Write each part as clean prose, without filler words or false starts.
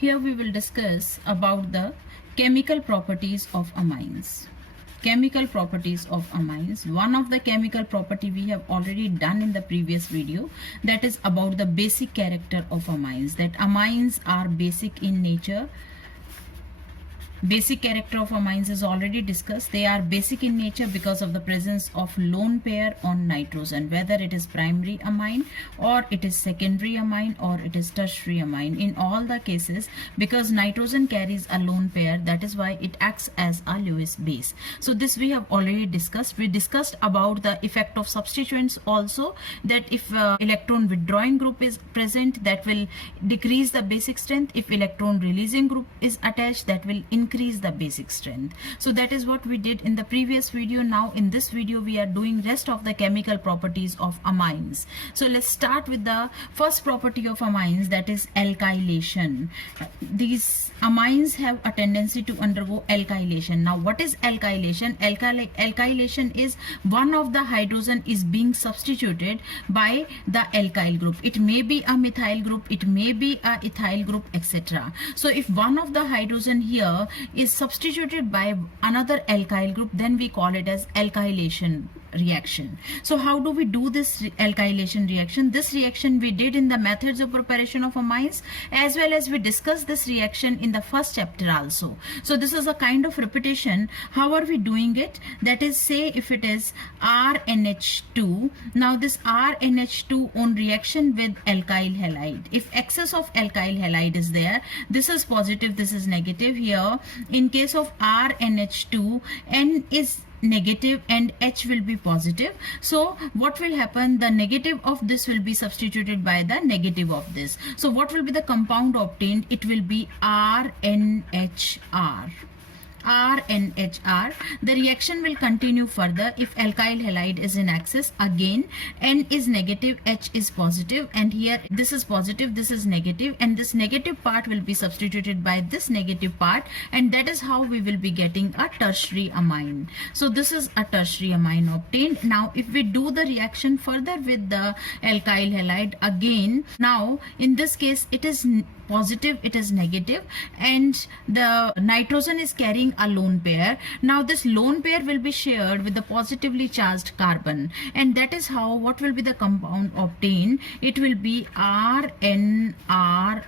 Here we will discuss about the chemical properties of amines. Chemical properties of amines. One of the chemical property we have already done in the previous video, that is about the basic character of amines. That amines are basic in nature. Basic character of amines is already discussed. They are basic in nature because of the presence of lone pair on nitrogen, whether it is primary amine or it is secondary amine or it is tertiary amine. In all the cases, because nitrogen carries a lone pair, that is why it acts as a Lewis base. So this we have already discussed. We discussed about the effect of substituents also, that if electron withdrawing group is present, that will decrease the basic strength. If electron releasing group is attached, that will increase the basic strength. So that is what we did in the previous video. Now in this video we are doing rest of the chemical properties of amines. So let's start with the first property of amines, that is alkylation. These amines have a tendency to undergo alkylation. Now what is alkylation? Alkylation is one of the hydrogen is being substituted by the alkyl group. It may be a methyl group, it may be a ethyl group, etc. So if one of the hydrogen here is substituted by another alkyl group, then we call it as alkylation reaction. So how do we do this alkylation reaction? This reaction we did in the methods of preparation of amines, as well as we discussed this reaction in the first chapter also. So this is a kind of repetition. How are we doing it? That is, say if it is RNH2, now this RNH2 on reaction with alkyl halide, if excess of alkyl halide is there, this is positive, this is negative. Here in case of RNH2, N is negative and H will be positive. So what will happen? The negative of this will be substituted by the negative of this. So what will be the compound obtained? It will be RNHR. RNHR. The reaction will continue further if alkyl halide is in excess. Again, N is negative, H is positive, and here this is positive, this is negative, and this negative part will be substituted by this negative part, and that is how we will be getting a tertiary amine. So this is a tertiary amine obtained. Now if we do the reaction further with the alkyl halide, again, now in this case it is positive, it is negative, and the nitrogen is carrying a lone pair. Now this lone pair will be shared with the positively charged carbon, and that is how what will be the compound obtained? It will be RNRR.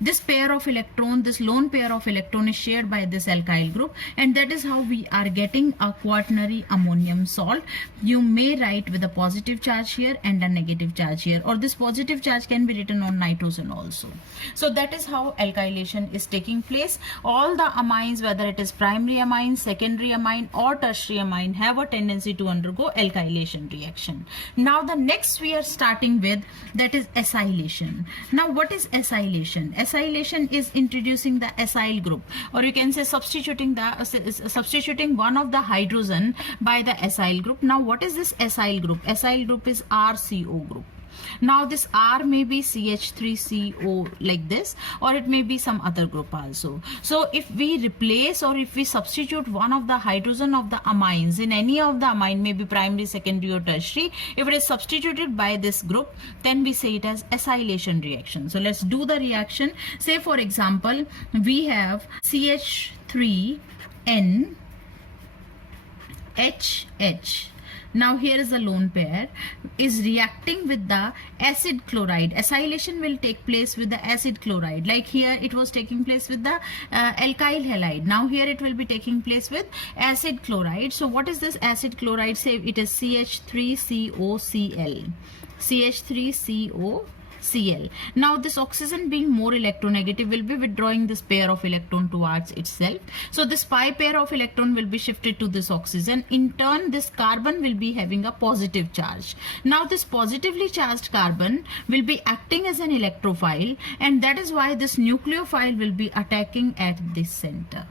This pair of electron, this lone pair of electron is shared by this alkyl group, and that is how we are getting a quaternary ammonium salt. You may write with a positive charge here and a negative charge here, or this positive charge can be written on nitrogen also. So that is how alkylation is taking place. All the amines, whether it is primary amine, secondary amine or tertiary amine, have a tendency to undergo alkylation reaction. Now the next we are starting with, that is acylation. Now what is acylation? Acylation is introducing the acyl group, or you can say substituting one of the hydrogen by the acyl group. Now what is this acyl group? Acyl group is RCO group. Now this R may be CH3CO like this, or it may be some other group also. So if we replace or if we substitute one of the hydrogen of the amines in any of the amine, maybe primary, secondary or tertiary, if it is substituted by this group, then we say it as acylation reaction. So let's do the reaction. Say for example, we have CH3NHH. Now here is a lone pair is reacting with the acid chloride. Acylation will take place with the acid chloride. Like here it was taking place with the alkyl halide. Now here it will be taking place with acid chloride. So what is this acid chloride? Say it is CH3COCl. CH3COCl. Now this oxygen being more electronegative will be withdrawing this pair of electron towards itself. So this pi pair of electron will be shifted to this oxygen. In turn, this carbon will be having a positive charge. Now this positively charged carbon will be acting as an electrophile, and that is why this nucleophile will be attacking at this center.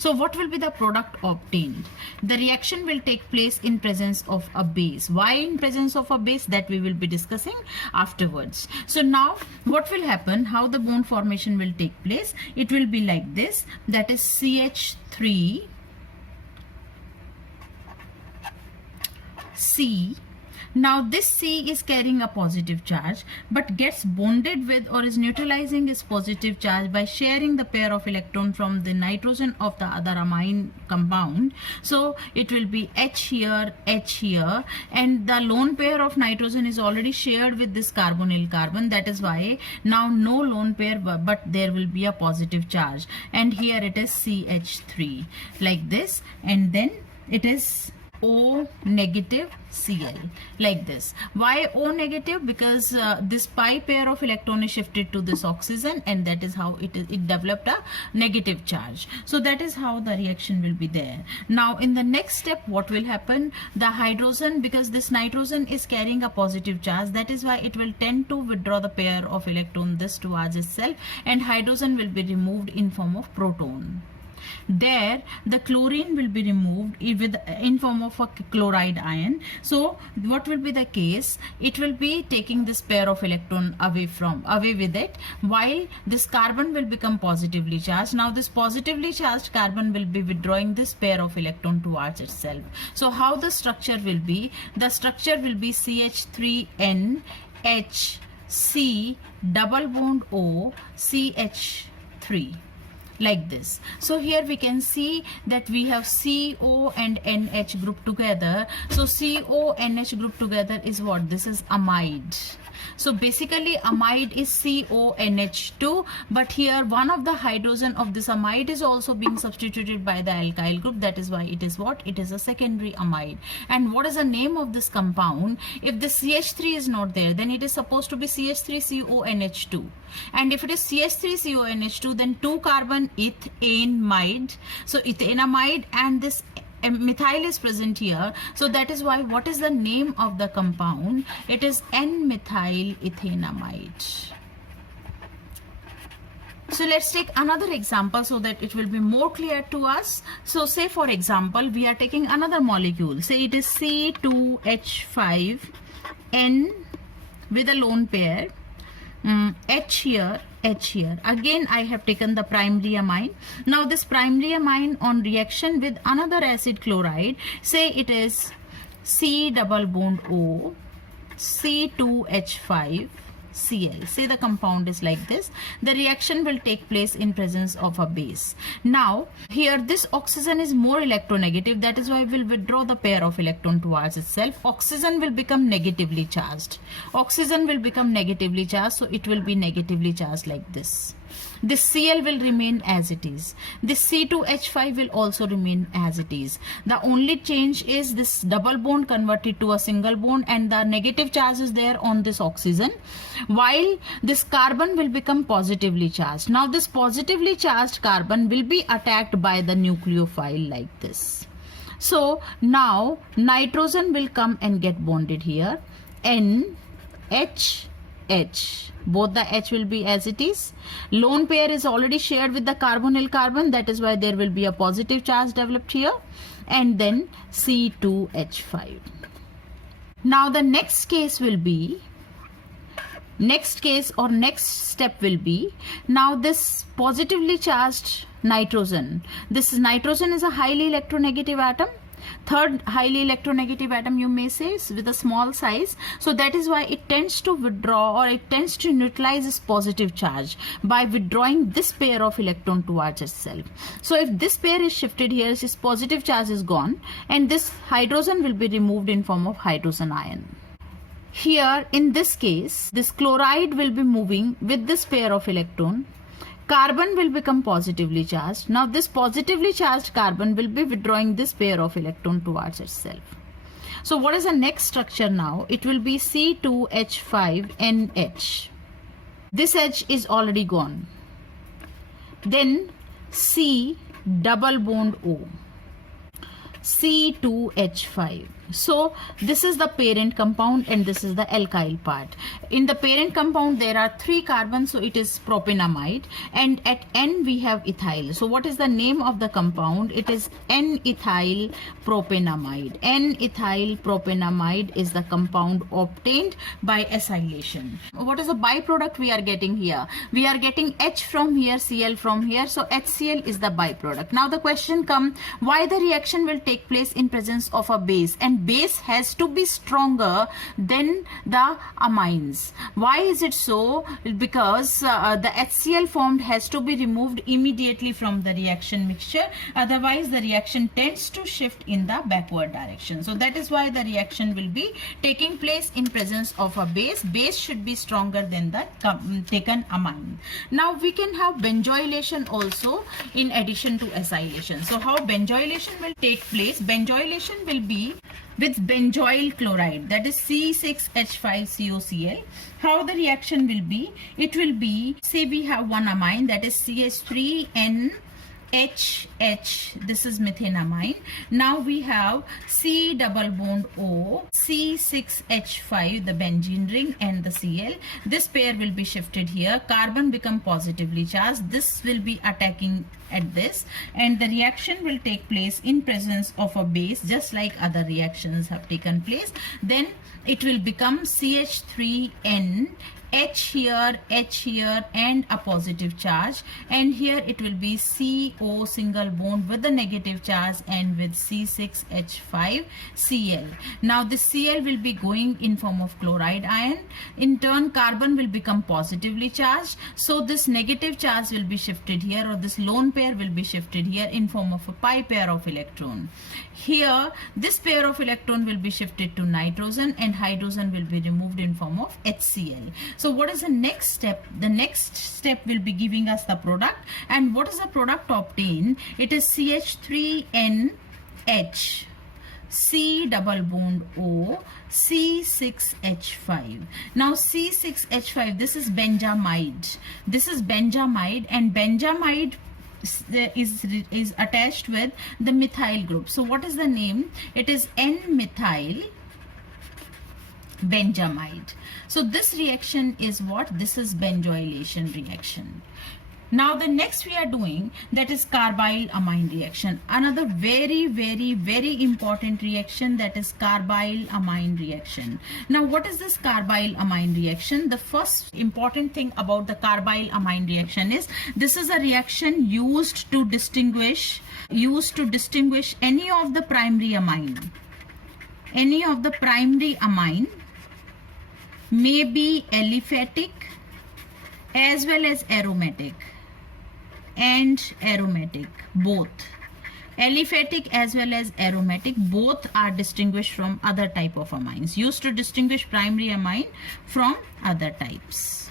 So what will be the product obtained? The reaction will take place in presence of a base. Why in presence of a base? That we will be discussing afterwards. So now what will happen? How the bond formation will take place? It will be like this. That is CH3C Now this C is carrying a positive charge but gets bonded with or is neutralizing its positive charge by sharing the pair of electron from the nitrogen of the other amine compound. So it will be H here, and the lone pair of nitrogen is already shared with this carbonyl carbon. That is why now no lone pair, but there will be a positive charge, and here it is CH3 like this, and then it is O negative Cl like this. Why O negative? Because this pi pair of electron is shifted to this oxygen, and that is how it developed a negative charge. So that is how the reaction will be there. Now in the next step, what will happen? The hydrogen, because this nitrogen is carrying a positive charge, that is why it will tend to withdraw the pair of electron this towards itself, and hydrogen will be removed in form of proton. There the chlorine will be removed in form of a chloride ion. So what will be the case? It will be taking this pair of electron away with it, while this carbon will become positively charged. Now this positively charged carbon will be withdrawing this pair of electron towards itself. So how the structure will be? The structure will be CH3N H C double bond O CH3 like this. So here we can see that we have CO and NH group together. So CO NH group together is what? This is amide. So basically amide is CONH2, but here one of the hydrogen of this amide is also being substituted by the alkyl group. That is why it is what? It is a secondary amide. And what is the name of this compound? If the CH3 is not there, then it is supposed to be CH3CONH2. And if it is CH3CONH2, then 2 carbon ethanamide. So ethanamide and this methyl is present here. So that is why, what is the name of the compound? It is N-methyl ethanamide. So let's take another example so that it will be more clear to us. So say for example, we are taking another molecule. Say it is C2H5N with a lone pair. H here. Again I have taken the primary amine. Now this primary amine on reaction with another acid chloride, say it is C double bond O C2H5 Cl. Say the compound is like this. The reaction will take place in presence of a base. Now here this oxygen is more electronegative, that is why we will withdraw the pair of electron towards itself. Oxygen will become negatively charged. So it will be negatively charged like this. This Cl will remain as it is. This C2H5 will also remain as it is. The only change is this double bond converted to a single bond, and the negative charge is there on this oxygen, while this carbon will become positively charged. Now this positively charged carbon will be attacked by the nucleophile like this. So now nitrogen will come and get bonded here. NH. Both the H will be as it is. Lone pair is already shared with the carbonyl carbon, that is why there will be a positive charge developed here, and then C2H5. Now the next step will be, now this positively charged nitrogen, nitrogen is a highly electronegative atom. Third highly electronegative atom, you may say, is with a small size. So that is why it tends to withdraw, or it tends to neutralize its positive charge by withdrawing this pair of electron towards itself. So if this pair is shifted here, its positive charge is gone, and this hydrogen will be removed in form of hydrogen ion. Here in this case, this chloride will be moving with this pair of electron. Carbon will become positively charged. Now this positively charged carbon will be withdrawing this pair of electron towards itself. So what is the next structure now? It will be C2H5NH. This H is already gone. Then C double bond O. C2H5. So this is the parent compound and this is the alkyl part. In the parent compound there are 3 carbons, so it is propanamide, and at N we have ethyl. So what is the name of the compound? It is N-ethyl propanamide. N-ethyl propanamide is the compound obtained by acylation. What is the byproduct we are getting here? We are getting H from here, Cl from here, so HCl is the byproduct. Now the question comes, why the reaction will take place in presence of a base, and and base has to be stronger than the amines. Why is it so? Because the HCl formed has to be removed immediately from the reaction mixture, otherwise the reaction tends to shift in the backward direction. So that is why the reaction will be taking place in presence of a base. Base should be stronger than the taken amine. Now we can have benzoylation also in addition to acylation. So how benzoylation will take place? Benzoylation will be with benzoyl chloride, that is C6H5COCl. How the reaction will be? It will be, say we have one amine, that is CH3N HH, this is methanamine. Now we have C double bond O, C6H5, the benzene ring, and the Cl. This pair will be shifted here. Carbon become positively charged. This will be attacking at this, and the reaction will take place in presence of a base, just like other reactions have taken place. Then it will become CH3N H here, and a positive charge, and here it will be CO single bond with the negative charge and with C6H5Cl. Now this Cl will be going in form of chloride ion. In turn, carbon will become positively charged, so this negative charge will be shifted here, or this lone pair will be shifted here in form of a pi pair of electron. Here this pair of electron will be shifted to nitrogen, and hydrogen will be removed in form of HCl. So what is the next step? The next step will be giving us the product. And what is the product obtained? It is CH3NH, C double bond O, C6H5. Now C6H5, this is benzamide. This is benzamide, and benzamide is attached with the methyl group. So what is the name? It is N-methyl benzamide. So this reaction is what? This is benzoylation reaction. Now the next we are doing, that is carbyl amine reaction. Another very important reaction, that is carbyl amine reaction. Now what is this carbyl amine reaction? The first important thing about the carbyl amine reaction is this is a reaction used to distinguish any of the primary amine. Any of the primary amine may be aliphatic as well as aromatic, both. Aliphatic as well as aromatic, both are distinguished from other type of amines, used to distinguish primary amine from other types.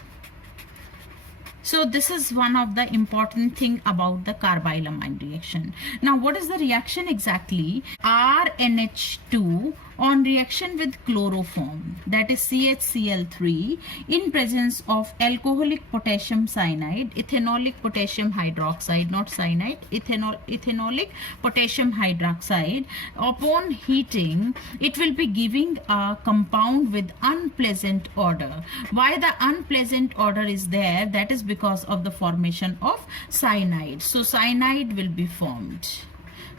So this is one of the important thing about the carbyl amine reaction. Now what is the reaction exactly? RNH2 on reaction with chloroform, that is CHCl3, in presence of alcoholic potassium cyanide, ethanolic potassium hydroxide, not cyanide, ethanolic potassium hydroxide. Upon heating, it will be giving a compound with unpleasant odor. Why the unpleasant odor is there? That is because of the formation of cyanide. So cyanide will be formed.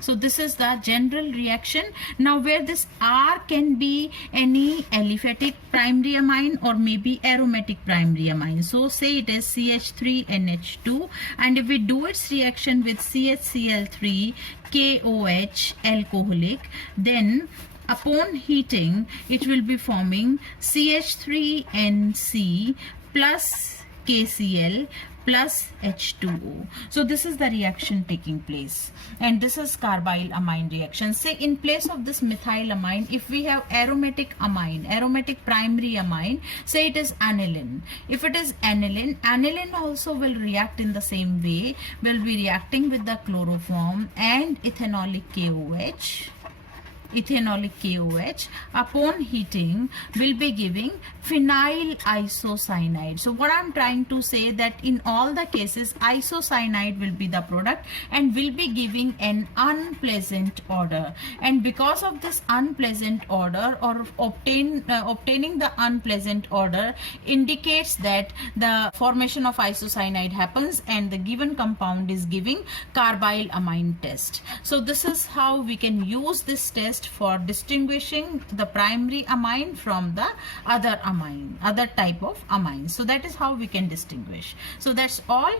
So this is the general reaction. Now where this R can be any aliphatic primary amine or maybe aromatic primary amine. So say it is CH3NH2, and if we do its reaction with CHCl3 KOH alcoholic, then upon heating it will be forming CH3NC plus KCl plus H2O. So this is the reaction taking place, and this is carbyl amine reaction. Say in place of this methylamine, if we have aromatic amine, aromatic primary amine, say it is aniline. If it is aniline, aniline also will react in the same way, will be reacting with the chloroform and ethanolic KOH. Upon heating will be giving phenyl isocyanide. So what I'm trying to say, that in all the cases isocyanide will be the product and will be giving an unpleasant odor, and because of this unpleasant odor, or obtaining the unpleasant odor, indicates that the formation of isocyanide happens and the given compound is giving carbyl amine test. So this is how we can use this test for distinguishing the primary amine from the other type of amine. So that is how we can distinguish. So that's all.